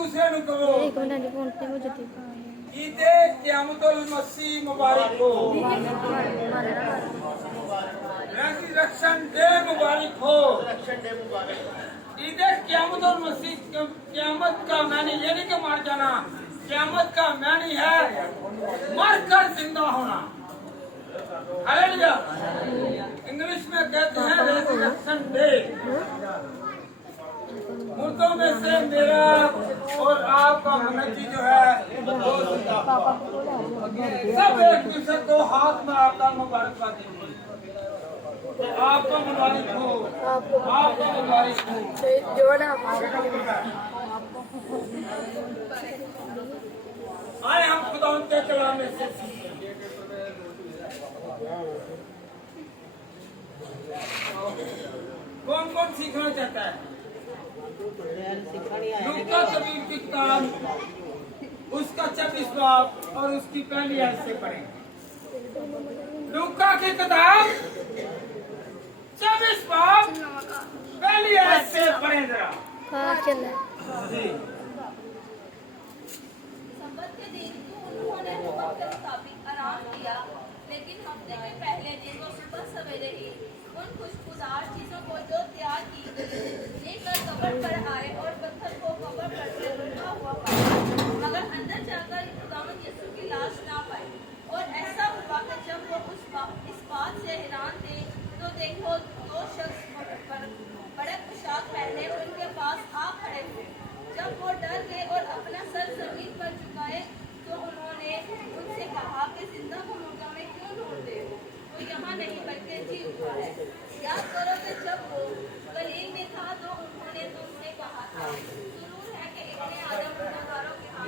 दूसरे नु कहो एक मिनट फोन पे मुझे ईदे क़यामतुल मसीह मुबारक हो, रेज़रेक्शन डे मुबारक हो। ईदे क़यामतुल मसीह, क़यामत का मानी ये नहीं कि मर जाना, क़यामत का मानी है मर कर जिंदा होना। हालेलुया। इंग्लिश में कहते हैं रेज़रेक्शन डे। मुर्दों में से मेरा और आपका मुनज्जी जो है सब एक दूसरे को हाथ में आपका मुबारकबाद देंगे। आपका मुबारक हो, आपका मुबारक हो। आए हम खुदा के कलाम में से कौन कौन सीखना चाहता है? लूका कबीर की किताब उसका 26 बाब और उसकी पहली आयत से पढ़ें। लूका की किताब 26 बाब पहली आयत से पढ़ें जरा। हाँ चला जी। संबत के दिन उन्होंने हुक्म के मुताबिक आराम किया, लेकिन हफ्ते के पहले दिन वो सुबह सवेरे ही उन खुशबूदार चीजों को जो तैयार की गई लेकर कब्र पर आए और पत्थर को कब्र पर से रुका हुआ पाया, मगर अंदर जाकर खुदावंद यीशु की लाश ना पाई। और ऐसा हुआ कि जब वो इस बात से हैरान थे तो देखो दो शख्स बड़े पोशाक पहने उनके पास आ खड़े हुए। जब वो डर गए और अपना सर जमीन पर झुकाए तो उन्होंने उनसे कहा कि जिंदा को मुर्दा में क्यों ढूंढते हो? वो यहाँ नहीं बल्कि जी उठा है। याद करो कि जब वो गलील में था तो उन्होंने तुमसे कहा था जरूर है कि इतने आदम गुनाहगारों के हाथ।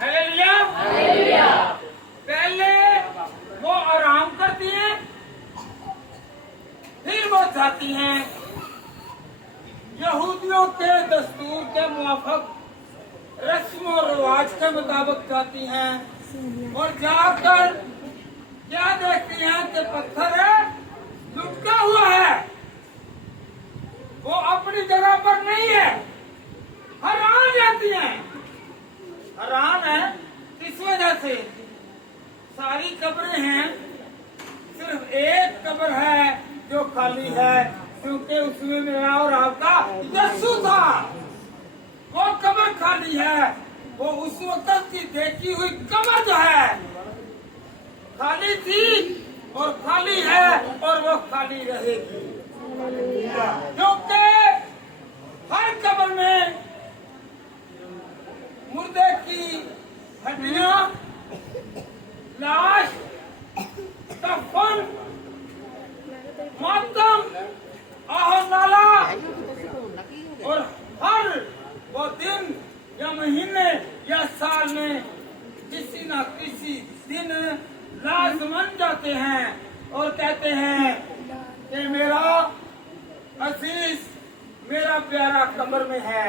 हालेलुया। हालेलुया। पहले वो आराम करती हैं, फिर वो जाती हैं यहूदियों के दस्तूर के मुआफिक रस्म और रिवाज के मुताबिक जाती हैं और जाकर क्या देखती हैं कि पत्थर है लुटका हुआ है, वो अपनी जगह पर नहीं है। हैरान जाती हैं। हैरान है इस वजह से सारी कब्रें हैं, सिर्फ एक कब्र है जो खाली है, क्योंकि उसमें मेरा और आपका यीशु था। वो कब्र खाली है। वो उस वक्त की देखी हुई कब्र जो है खाली थी और खाली है और वो खाली रहेगी, क्योंकि हर कब्र में मुर्दे की हड्डियां, लाश, कफन, मातम, आहनाला और हर वो दिन या महीने या साल में किसी न किसी दिन लाजमन जाते हैं और कहते हैं कि मेरा अजीज, मेरा प्यारा कब्र में है।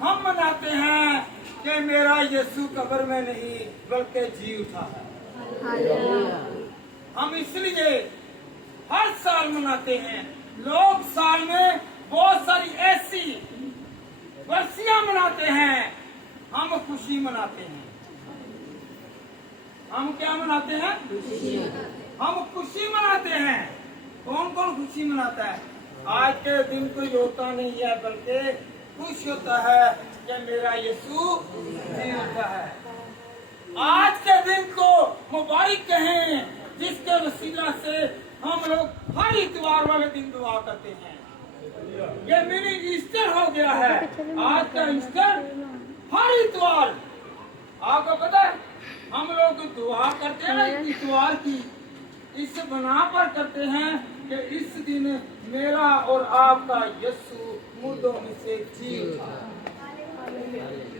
हम मनाते हैं कि मेरा यीशु कब्र में नहीं बल्कि जी उठा है। हम इसलिए हर साल मनाते हैं। लोग साल में बहुत सारी ऐसी वर्षियां मनाते हैं, हम खुशी मनाते हैं। हम क्या मनाते हैं? हम खुशी मनाते हैं। कौन कौन खुशी मनाता है? आज के दिन कोई रोता नहीं है बल्कि खुश होता है कि मेरा यीशु जी उठा है। आज के दिन को मुबारक कहें जिसके वसीला से हम लोग हर इतवार वाले दिन दुआ करते हैं। ये मिनी ईस्टर हो गया है। आज का ईस्टर हर इतवार, आपको पता है हम लोग दुआ करते हैं इतवार की इस बना पर करते हैं कि इस दिन मेरा और आपका यीशु मुर्दों में से जी उठा।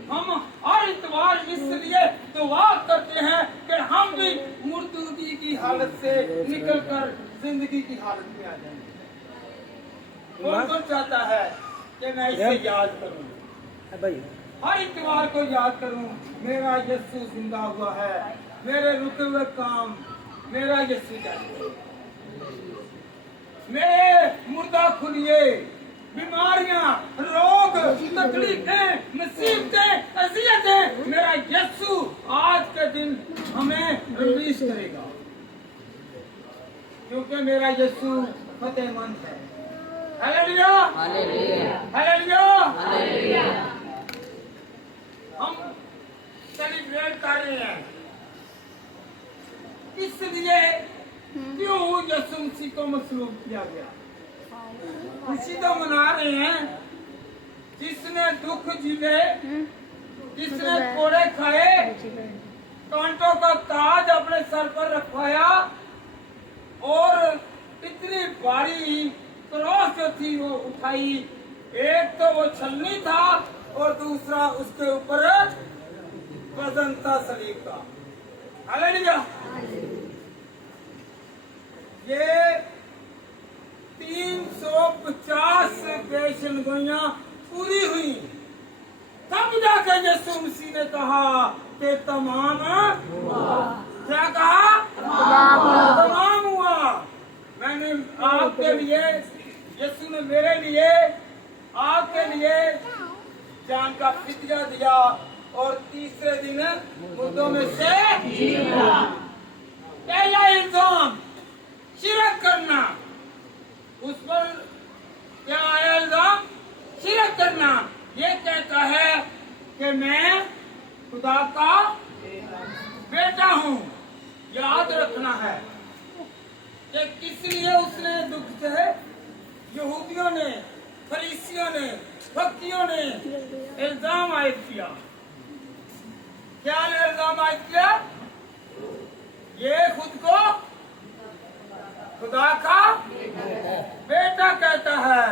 हम हर इतवार इसलिए दुआ करते हैं कि हम भी मुर्दगी की हालत से निकलकर जिंदगी की हालत में आ जाएंगे। कौन कौन चाहता है कि मैं इसे याद करूं, हर इतवार को याद करूं, मेरा यीशु जिंदा हुआ है, मेरे रुके हुए काम मेरा यीशु जाने, मेरे मुर्दा खुलिए, बीमारियां, रोग, तकलीफें कोशिश करेगा, क्योंकि मेरा यीशु फतेहमंद है। Hallelujah, hallelujah. हम सेलिब्रेट कर रहे हैं, इसलिए क्यों यीशु मसीह को मसलूब किया गया। खुशी तो मना रहे हैं, जिसने दुख झेले, जिसने कोड़े खाए, कांटों का ताज अपने सर पर रखवाया और इतनी भारी क्रॉस जो थी वो उठाई। एक तो वो छलनी था और दूसरा उसके ऊपर वजन था सलीब का। हालेलुया। ये 350 पेशन गोइयां पूरी हुई, तब जाकर यीशु मसीह ने कहा कि तमाम हुआ। क्या कहा? तमाम हुआ। मैंने आपके लिए, यीशु ने मेरे लिए, आपके लिए जान का फिदिया दिया और तीसरे दिन मुर्दों में से जी उठा। पहला इल्जाम शिरक करना, उस पर क्या आया इल्जाम? शिरक करना। ये कहता है कि मैं खुदा का बेटा हूँ। याद रखना है कि किस लिए उसने दुख सहे। यहूदियों ने, फरीसियों ने, भक्तियों ने इल्जाम आयद किया। क्या इल्जाम आयद किया? ये खुद को खुदा का बेटा कहता है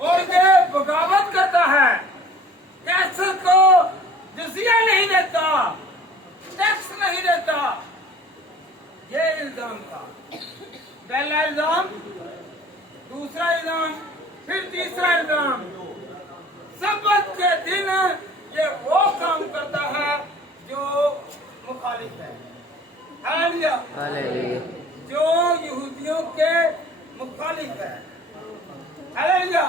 और ये बगावत करता है, कैसर को जजिया नहीं देता, टैक्स नहीं देता। ये इल्जाम था। पहला इल्जाम, दूसरा इल्जाम, फिर तीसरा इल्जाम। सब्बत के दिन ये वो काम करता है जो मुखालिफ है। हालेलुया, जो यहूदियों के मुखालिफ है। हालेलुया।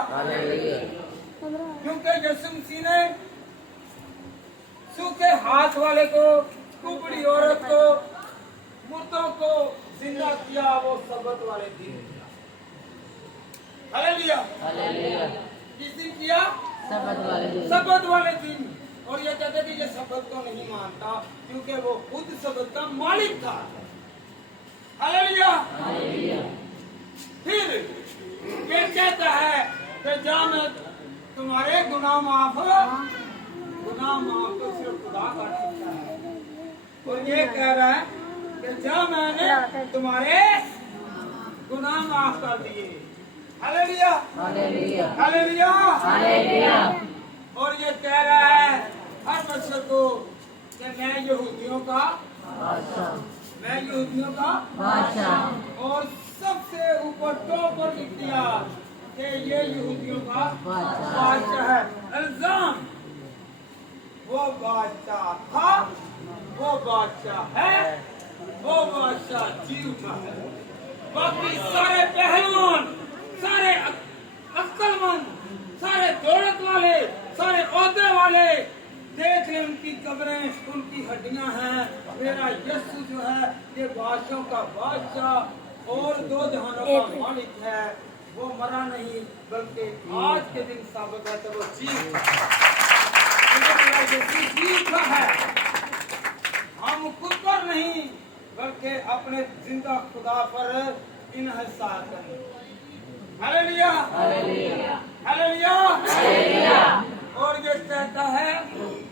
क्योंकि यीशु मसीह ने सूखे हाथ वाले को, कुबड़ी औरत को, मुर्दों को जिंदा किया, वो सब्बत वाले दिन किया। हालेलुया। किस दिन किया? सब्बत वाले दिन। और ये कहते थे ये सब्बत को नहीं मानता क्योंकि वो खुद सब्बत का मालिक था। हालेलुया। फिर ये कहता है कि जा मैं तुम्हारे गुनाह माफ तो सिर्फ खुदा कर सकता है। और ये कह रहा है कि जा मैंने तुम्हारे गुनाह माफ कर दिए। Hallelujah, hallelujah, hallelujah. और ये कह रहा है हर बच्चे को कि मैं यहूदियों का बादशाह। और सबसे ऊपर टॉप पर लिख दिया कि ये यहूदियों का बादशाह है। इल्जाम, वो बादशाह था, वो बादशाह है, वो बादशाह जी उठा है। बाकी सारे पहलवान, सारे अक्लमंद, सारे दौलत वाले, सारे ओहदे वाले, देख रहे उनकी कब्रें, उनकी हड्डियां हैं। मेरा यीशु जो है ये बादशाहों का बादशाह और दो जहानों का मालिक है। वो मरा नहीं बल्कि आज के दिन साबित है तो वो जी उठा है। हम खुद पर नहीं बल्कि अपने जिंदा खुदा पर इन्हिसार करें। Hallelujah, hallelujah, hallelujah. और ये कहता है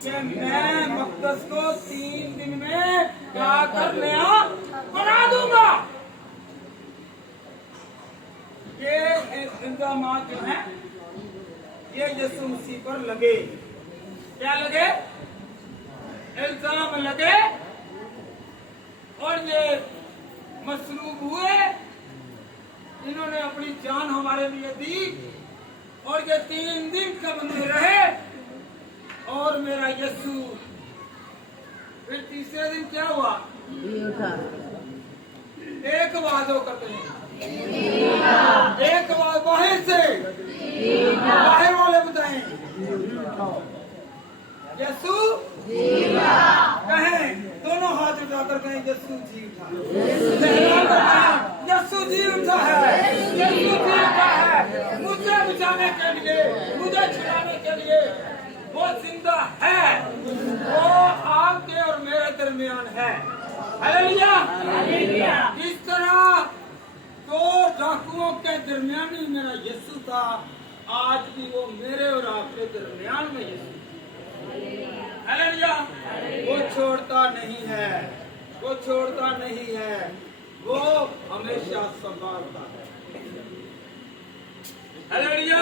कि मैं मक़दस को 3 दिन में क्या कर नया बना दूंगा। ये इल्जामात जो है ये यीशु मसीह पर लगे। क्या लगे? इल्जाम लगे और ये मसलूब हुए। इन्होंने अपनी जान हमारे लिए दी और ये 3 दिन कब्र रहे और मेरा यीशु फिर तीसरे दिन क्या हुआ? एक आवाज हो करते हैं, एक आवाज बाहर से, बाहर वाले बताएं यीशु कहें, दोनों हाथ जाकर कहें यीशु जी उठा, लहराकर कहें यीशु जी उठा है, यीशु जी उठा है, मुझे बचाने के लिए, मुझे छुड़ाने के लिए वो जिंदा है, वो आपके और मेरे दरमियान है। हालेलुया। इस तरह दो डाकुओं के दरमियान ही मेरा यीशु था, आज भी वो मेरे और आपके दरमियान में यीशु। हालेलुया। वो छोड़ता नहीं है, वो छोड़ता नहीं है, वो हमेशा संभालता है। हालेलुया।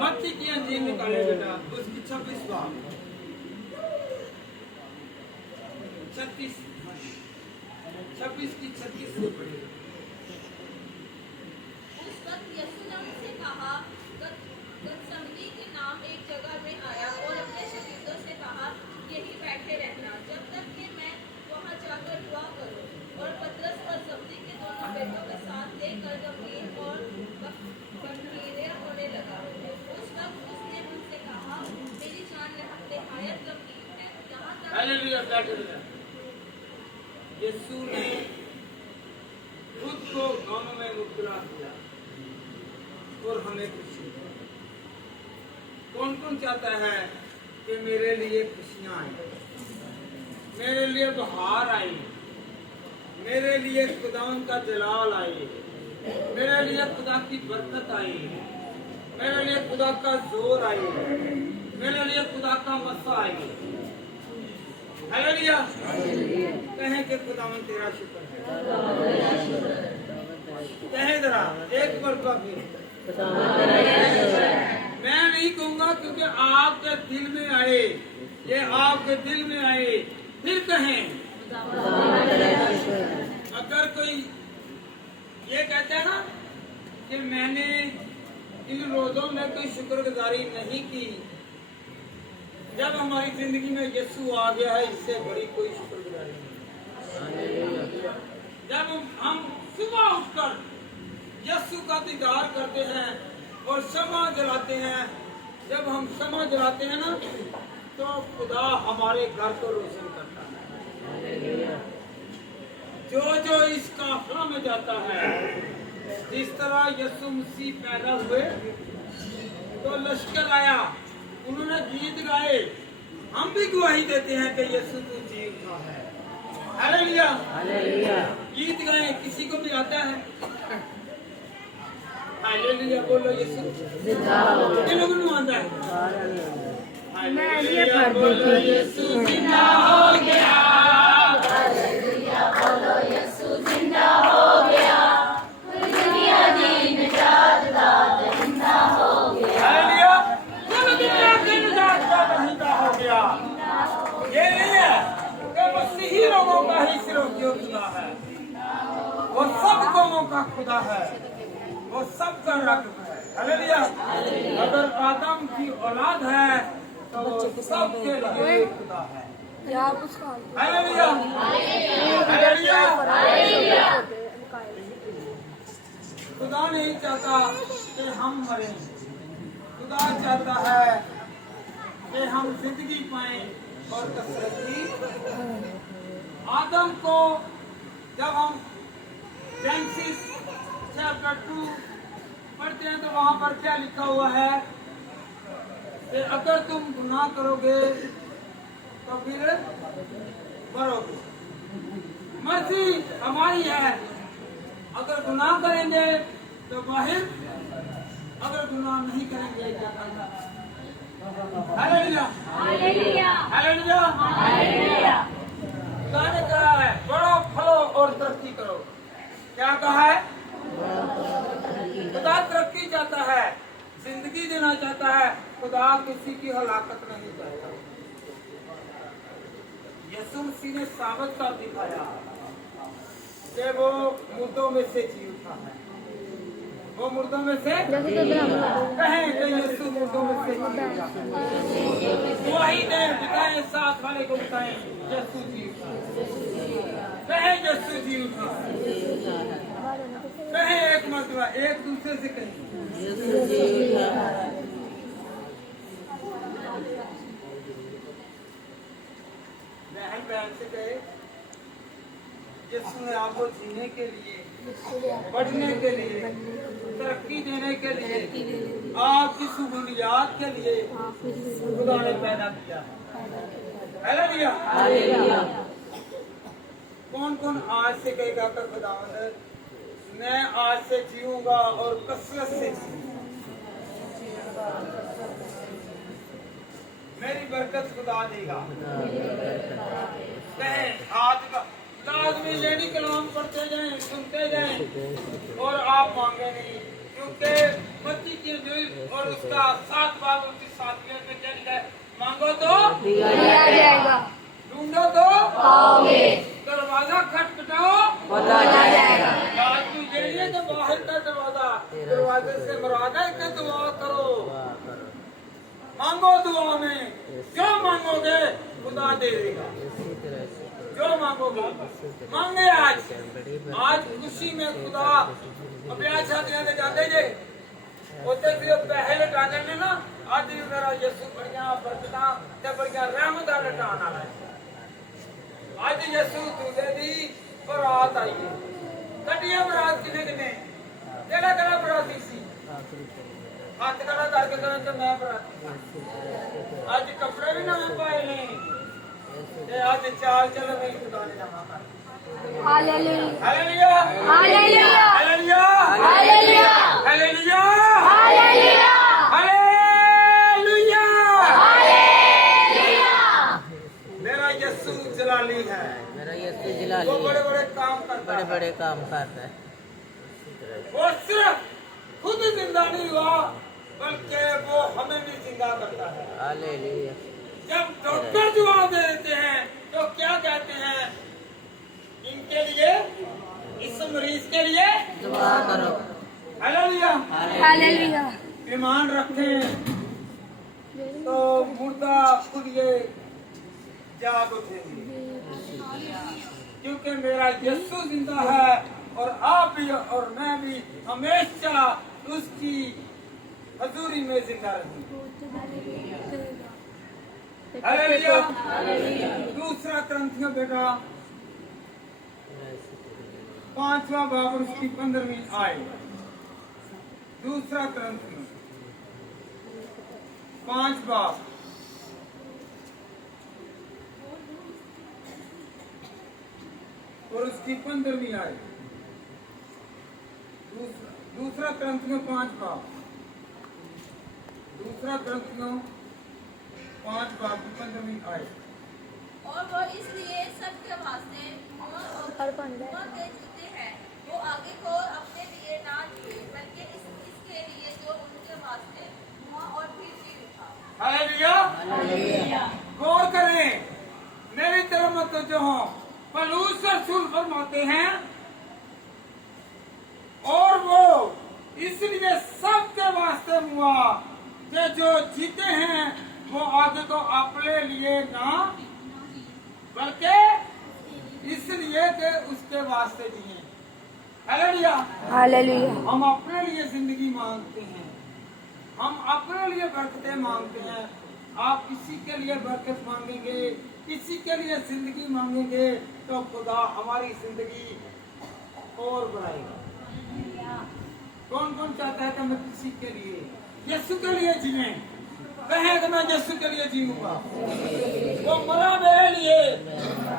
मत्ती की अंजील निकाले बेटा, उसकी 26 बार 26 की 36 से पढ़े। उस वक्त यीशु ने उनसे कहा, गतसमनी के नाम एक जगह में आया और अपने शिष्यों से कहा, यहीं बैठे रहना जब तक कि मैं वहां जाकर दुआ करूं। और पतरस और जब्दी के दोनों बेटों के साथ लेकर गंभीर और गंभीर होने लगा। उस वक्त उसने उनसे कहा, मेरी जान निहायत गंभीर है, यहाँ तक हालेलुया। यीशु ने खुद को गम में मुबतला किया और हमें खुशी दी। कौन कौन चाहता है कि मेरे लिए खुशियां आए, मेरे लिए बहार आए, मेरे लिए खुदावन का जलाल आए, मेरे लिए खुदा की बरकत आए, मेरे लिए खुदा का जोर आए, मेरे लिए खुदा का मसा आए। हालेलुया। कहें कि खुदावन तेरा शुक्र है। कहें जरा एक मरतबा फिर। मैं नहीं कहूंगा क्योंकि आपके दिल में आए, ये आपके दिल में आए, फिर कहें। अगर कोई ये कहता है ना कि मैंने इन रोजों में कोई शुक्रगुजारी नहीं की, जब हमारी जिंदगी में यीशु आ गया है, इससे बड़ी कोई शुक्रगुजारी नहीं। जब हम सुबह उठकर यीशु का दीदार करते हैं और शमा जलाते हैं, जब हम शमा जलाते हैं ना, तो खुदा हमारे घर को रोशन करता है। जो जो इस काफला में जाता है, जिस तरह यीशु मसीह पैदा हुए तो लश्कर आया, उन्होंने गीत गाए, हम भी गवाही देते हैं कि यीशु तू जी उठा है। हालेलुया। गीत गाए, किसी को भी आता है? हालेलुया बोलो यीशु जिंदा हो गया। किन लोगों को आता है? हालेलुया बोलो यीशु जिंदा हो गया। हालेलुया बोलो यीशु जिंदा हो गया। दुनिया की निजात का जिंदा हो गया। हालेलुया। दुनिया की निजात का जिंदा हो गया। ये नहीं है कि मसीही लोगों का ही सिर्फ जो खुदा है, वो सब कौमों का खुदा है, वो सबका रब है। हालेलुया। अगर आदम की औलाद है तो वो सबके लिए खुदा है। हालेलुया। हालेलुया। खुदा नहीं चाहता कि हम मरें, खुदा चाहता है कि हम जिंदगी पाएं और कसरत की। आदम को जब हम जेनेसिस चैप्टर 2 पढ़ते हैं तो वहां पर क्या लिखा हुआ है कि अगर तुम गुनाह करोगे तो फिर मरोगे। मर्जी हमारी है, अगर गुनाह करेंगे तो बाहर, अगर गुनाह नहीं करेंगे क्या करना। हालेलुया। हालेलुया। हालेलुया। खुदा ने कहा है बढ़ो फलो और तरक्की करो। क्या कहा है? खुदा तरक्की चाहता है, जिंदगी देना चाहता है, खुदा किसी की हलाकत नहीं चाहता। यीशु मसीह ने साबित कर दिखाया कि वो मुर्दों में से जी उठा है। वो मुर्दों में से कहें कि यीशु मुर्दों में से जी उठा है। वही दें, बिताएं, साथ वाले को बताएं यीशु जी उठा। कहें यीशु जी उठा। कहें एक मरतबा, एक दूसरे से कहें बहन बहन से कहे यीशु ने आपको जीने के लिए, बढ़ने के लिए, तरक्की देने के लिए, आपकी सुबुनियाद के लिए खुदा ने पैदा किया। हालेलुया। कौन कौन आज से कहेगा कि खुदावंद मैं आज से जीऊंगा और कसरत से जीऊंगा, मेरी बरकत खुदा देगा। कहें आज का लाजमी लेडी कलाम पढ़ते जाएं, सुनते जाएं और आप मांगे नहीं, क्योंकि मत्ती की इंजील और उसका 7 बाब उसकी 7 में क्या लिखा है? मांगो तो दिया जाएगा, ढूंढो तो पाओगे, दरवाजा खटखटाओ खोला जाएगा। आज तू ये लिए तो बाहर का दरवाजे से मुरादा के दुआ करो, मांगो दुआ में, जो मांगोगे खुदा दे देगा। जो मांगोगे मांगे आज खुशी में खुदा ब्याह शादियां दे जाते जे उते फिर पहले टांगन ने ना आज भी मेरा यीशु बढ़िया बरकता ते बढ़िया रहमत दा लटान आला है। आज यीशु दूल्हे दी बरात आई है। कटिया बरात किने किने केड़ा केड़ा बराती सी हाथ कड़ा करके तो मैं बराती आज कपड़े भी नवे पाए ने ते आज चाल चल मेरी खुदा ने जमा कर। Hallelujah hallelujah hallelujah hallelujah hallelujah hallelujah hallelujah hallelujah hallelujah. मेरा यीशु जलाली है, मेरा यीशु जलाली वो है, बड़े बड़े काम करता बड़े है। बड़े काम करता है। वो सिर्फ खुद जिंदा नहीं हुआ बल्कि वो हमें भी जिंदा करता है। हालेलुया। जब डॉक्टर जवाब दे देते हैं तो क्या कहते हैं? इनके लिए, इस मरीज के लिए दुआ करो। हालेलुया। हालेलुया। ईमान रखें तो मुर्दा खुद ये जाग उठेंगे, क्योंकि मेरा यीशु जिंदा है और आप भी और मैं भी हमेशा उसकी हजूरी में जिंदा रहेंगे। हालेलुया। दूसरा ग्रंथियों बेटा 5वां बाब और उसकी 15वीं आयत। दूसरा ग्रंथियों 5 बाब और उसकी 15वीं आयत। दूसरा ग्रंथियों 5 बाब, दूसरा ग्रंथियों 5 बाब की 15वीं आयत। और वो इसलिए सबके वास्ते मुआ के जूते हैं, वो आगे को अपने लिए ना जिए बल्कि इसके लिए जो उनके वास्ते मुआ और फिर जी उठा। हालेलुया। गौर करें, मेरी तरफ मत जो हो पलूस रसूल फरमाते हैं और वो इसलिए सबके वास्ते हुआ कि जो जीते हैं वो आगे को अपने लिए ना बल्कि इसलिए कि उसके वास्ते जिए। हालेलुया। हालेलुया। हम अपने लिए जिंदगी मांगते हैं, हम अपने लिए बरकतें मांगते हैं। आप किसी के लिए बरकत मांगेंगे, किसी के लिए जिंदगी मांगेंगे तो खुदा हमारी जिंदगी और बढ़ाएगा। कौन कौन चाहता है कि मैं किसी के लिए, यीशु के लिए जिए? कहे कि मैं यीशु के लिए जीऊंगा। वो मरा मेरे लिए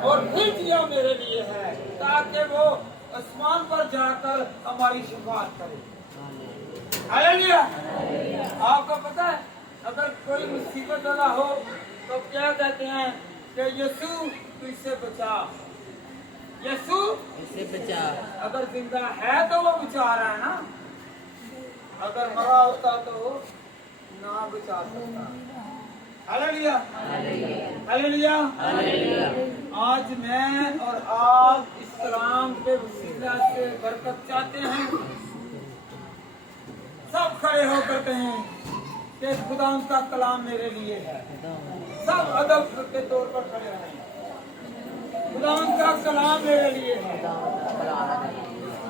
और फिर जिया मेरे लिए है, ताकि वो आसमान पर जाकर हमारी शिफात करे। हालेलुया। आपको पता है अगर कोई मुसीबत वाला हो तो क्या कहते हैं कि यीशु तू इससे बचा। यीशु इसे बचा। अगर जिंदा है तो वो बचा रहा है ना, अगर मरा होता तो ना बचा सकता। Hallelujah hallelujah. आज मैं और आप इस कलाम के वसीला से बरकत चाहते हैं। सब खड़े होकर कहें कि खुदा का कलाम मेरे लिए है। सब अदब के तौर पर खड़े हैं। खुदा का कलाम मेरे लिए है,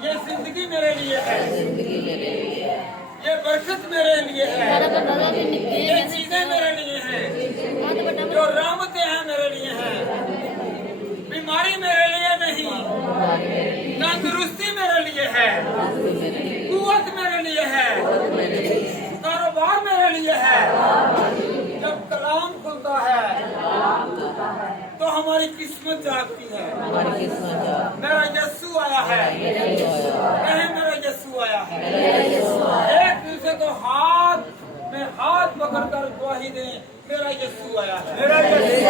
ये जिंदगी मेरे लिए है, ये बरकत मेरे लिए है, ये चीजें मेरे लिए हैं, जो रहमतें हैं मेरे लिए हैं। बीमारी मेरे लिए नहीं, किस्मत जागती है। हमारी किस्मत जाग मेरा यीशु आया है, कहे मेरा यीशु आया है। एक दूसरे को हाथ में हाथ पकड़कर गवाही दें, मेरा यीशु आया है, मेरा यीशु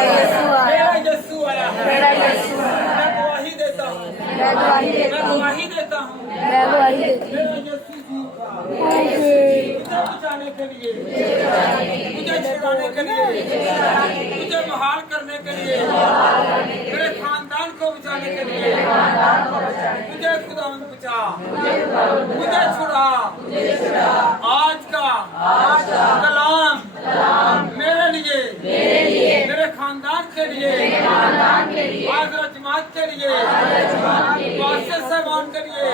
आया है, मेरा यीशु आया है, मेरा यीशु मैं गवाही देता हूँ, मैं गवाही देता मैं हूँ, गवाही देता हूँ, मैं गवाही देती मेरा यीशु जी का हूँ। मुझे बचाने के लिए, मुझे छुड़ाने के लिए, मुझे बहाल करने के लिए, मेरे खानदान को बचाने के लिए, मुझे खुदावंद बचा, मुझे छुड़ा। आज का कलाम मेरे लिए, मेरे खानदान के लिए, आजरा जमात के लिए, वासिया साहबान के लिए,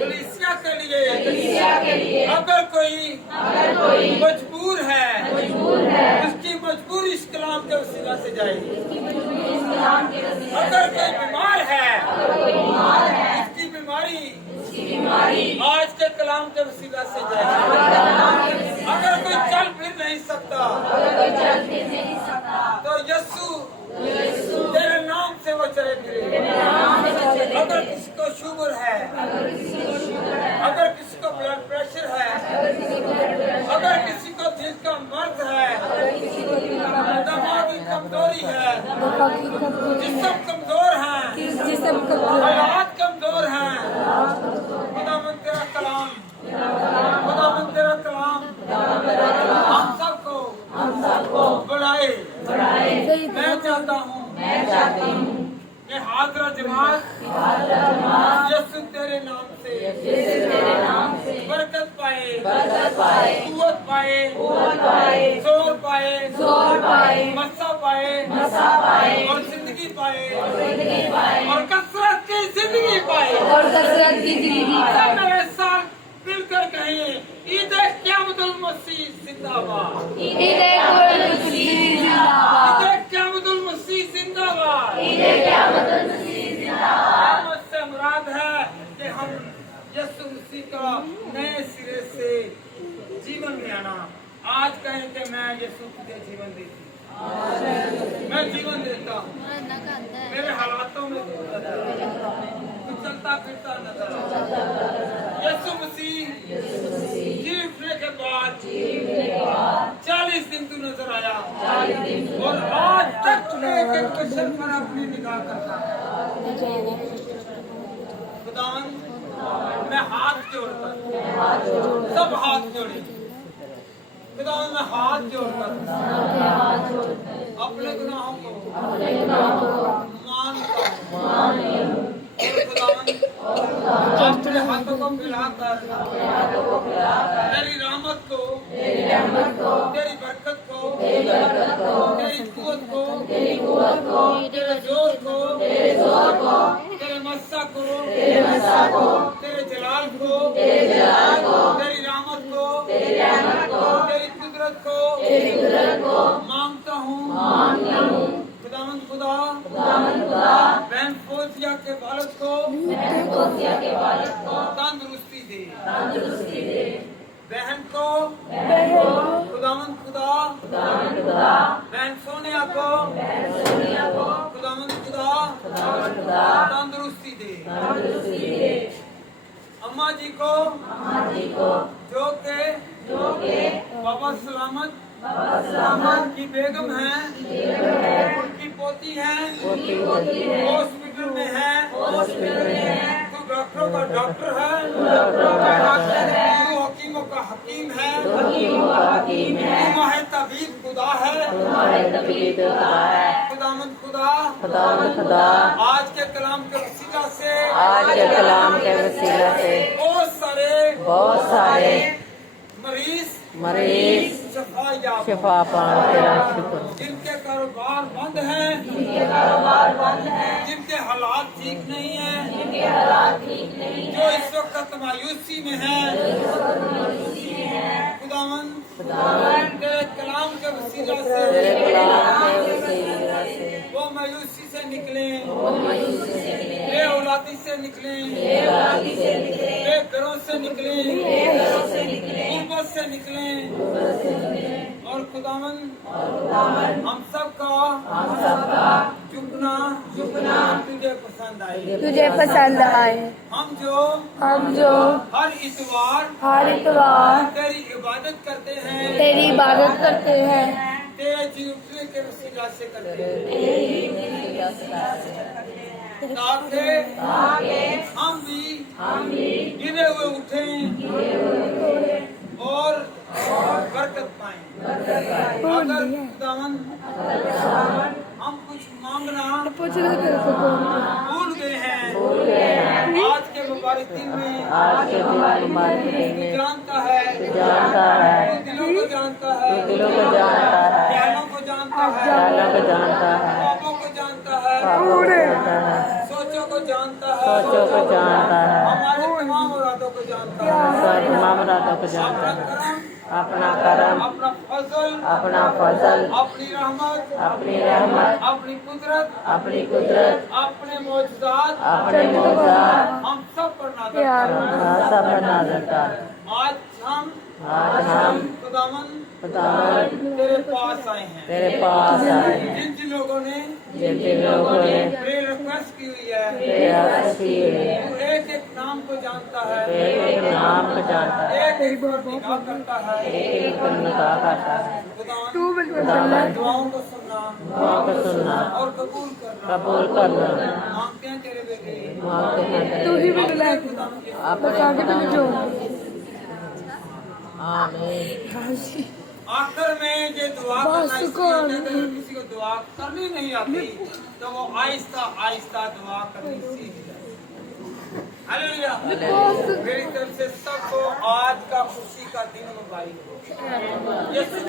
कलीसिया के लिए, अगर कोई मजबूर है, उसकी मजबूरी इस कलाम के वसीला से जाएगी। अगर कोई बीमार है, उसकी बीमारी आज के कलाम के वसीला से जाएगी। अगर कोई चल फिर नहीं सकता, तो यीशु तेरे नाम से वो चले फिरे। अगर किसी को शुगर है, अगर किसी को ब्लड प्रेशर है, अगर किसी को दिल का मर्ज है, दिमागी कमजोरी है, जिस्म कमजोर है, हालात कमजोर हैं, खुदावंद तेरा कलाम, खुदावंद तेरा कलाम हम सबको बढ़ाए। मैं चाहता हूँ कि हाजरा जमात यीशु तेरे नाम से बरकत पाए, कुव्वत पाए, जोर पाए, मस्सा पाए और जिंदगी पाए और कसरत की जिंदगी पाए। और कसरत की जिंदगी सब मेरे साथ मिलकर कहिए, ईद क़यामतुल मसीह जिंदाबाद, ईद मसीह जिंदाबाद, ईद क़यामतुल मसीह जिंदाबाद। ईद मसीह जिंदाबाद। मुझसे मुराद है कि हम यीशु मसीह का नए सिरे से जीवन में आना। आज कहें कि मैं यीशु तुझे जीवन देती हूँ, मैं जीवन देता हूँ, मेरे हालातों में तू चलता फिरता नजर आता। यीशु मसीह जी उठने के बाद 40 दिन तू नजर आया और आज तक तूने एक एक क्वेश्चन पर अपनी निगाह करता है। खुदावंद मैं हाथ जोड़कर, सब हाथ जोड़े, खुदावंद मैं हाथ जोड़कर अपने गुनाहों को मानता हूँ। खुदावंद अपने हाथों को फैलाकर तेरी रहमत को, तेरी बरकत को, तेरी कुव्वत को, तेरे जोर को, तेरे मस्सा को, तेरे जलाल को, तेरी रहमत को, तेरी कुदरत को मांगता हूँ। खुदावंद खुदा बहन फोजिया के बालक को तंदुरुस्ती दे, बहन को खुदावंद खुदा बहन सोनिया को खुदावंद खुदा तंदुरुस्ती दे। अम्मा जी को जो के बाबा सलामत की बेगम है, उनकी पोती है, हॉस्पिटल में है, तो डॉक्टरों का डॉक्टर है, तो हकीमों का हकीम है, तो माहे तबीब खुदा है। खुदावंद खुदा आज के कलाम के वसीला से बहुत सारे मरीज शिफा पाने तेरा शुक्र। जिनके कारोबार बंद हैं, जिनके हालात ठीक नहीं हैं, जो इस वक्त मायूसी में हैं, खुदावंद तेरे कलाम के वसीला से वो मायूसी से निकले, बेऔलादी से निकले, बेघरों से निकले, गुर्बत से निकले और खुदावंद हम सब का झुकना आए। तुझे पसंद आए। हम जो हम जो हर इतवार हर इतवार तेरी इबादत करते हैं, तेरी इबादत करते हैं, तेरे जी उठने के वसीला से करते हैं, ताकि हम भी गिरे हुए उठें और बरकत पाएं। अगर खुदावन हम कुछ मांगना भूल गए हैं, आज के मुबारक दिन में आज के दिन मार्केटिंग तू में जानता है, जानता है, तू दिलों को जानता है, दिलों को जानता है, ख्यालों को जानता है, ख्यालों को जानता है, ख्वाबों को जानता है, ख्वाबों को जानता है, सोचों को जानता है, सोचों को जानता है, हमारे तमाम मुरादों को जानता है। सब मामलातों को जानता अपना है। करम, अपना करम, अपना फजल, अपना फजल, अपनी रहमत, अपनी रहमत, अपनी कुदरत, अपनी कुदरत, अपने मौजूदात अपने मौजूद हम सब पर नाज़िल फरमाए। सब पर नाज़िल कर। आज हम खुदावन खुदावन तेरे पास आए हैं। तेरे पास आए, जिन जिन लोगों ने जिन जिन लोगों ने प्रेयर रिक्वेस्ट की हुई है, प्रयास किए, तू एक एक नाम को जानता है, एक एक नाम को जानता है, एक एक पर निगाह करता है। एक एक पर निगाह करता है। खुदावन खुदावन दुआओं को सुनना दुआ को सुनना, और कबूल करना कबूल करना, मांगते हैं तेरे बेटे। मांगते हैं तू ही तेरे बदला खुदावन के अपने जो आमीन। आखिर में ये दुआ करना इसलिए होता है कि अगर किसी को दुआ करनी नहीं आती तो वो आहिस्ता आहिस्ता दुआ करनी सीख जाए। हालेलुया। मेरी तरफ से सबको आज का खुशी का दिन मुबारक हो।